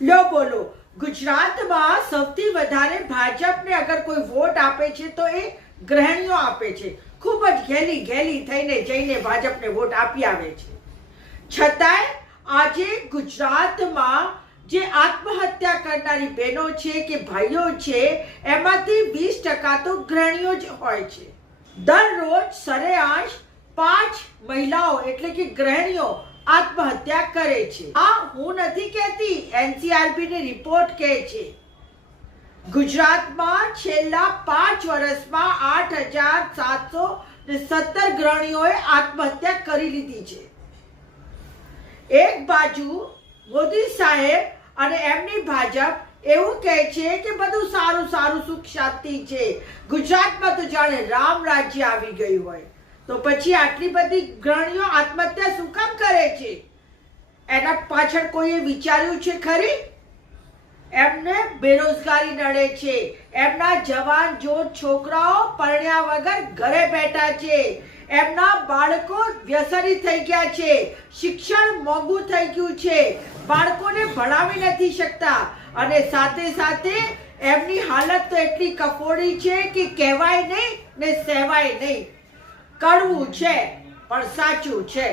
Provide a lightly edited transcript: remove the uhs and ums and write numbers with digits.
લો બોલો, ગુજરાતમાં સૌથી વધારે ભાજપને અગર કોઈ વોટ આપે છે તો એ ગૃહિણીઓ આપે છે. ખૂબ જ ઘેલી ઘેલી થઈને જઈને ભાજપને વોટ આપી આવે છે. છતાંય આજે ગુજરાતમાં જે આત્મહત્યા કરનારી બહેનો છે કે ભાઈઓ છે એમાંથી 20% તો ગૃહિણીઓ જ હોય છે. દરરોજ સરેઆંશ 5 મહિલાઓ એટલે કે ગૃહિણીઓ આત્મહત્યા કરે છે. આ હું નથી કહેતી, એનસીઆરબી ની રિપોર્ટ કહે છે. ગુજરાતમાં છેલ્લા 5 વર્ષમાં 8,717 ગૃહિણીઓએ આત્મહત્યા કરી લીધી છે. એક બાજુ મોદી સાહેબ અને એમની ભાજપ એવું કહે છે કે બધું સારું સારું સુખ શાંતિ છે, ગુજરાતમાં તો જાણે રામ રાજ્ય આવી ગયું હોય. તો પછી આટલી બધી ગૃહિણીઓ આત્મહત્યા શું કામ કરે છે? એના પાછળ કોઈએ વિચાર્યું છે ખરી? એમને બેરોજગારી નડે છે, એમના જવાન જોત છોકરાઓ પરણ્યા વગર ઘરે બેઠા છે, એમના બાળકો વ્યસની થઈ ગયા છે, શિક્ષણ મોંઘું થઈ ગયું છે, બાળકોને ભણાવી નથી શકતા અને સાથે સાથે એમની હાલત તો એટલી કફોડી છે કે કહેવાય નહીં ને સહેવાય નહીં. કડવું છે પણ સાચું છે.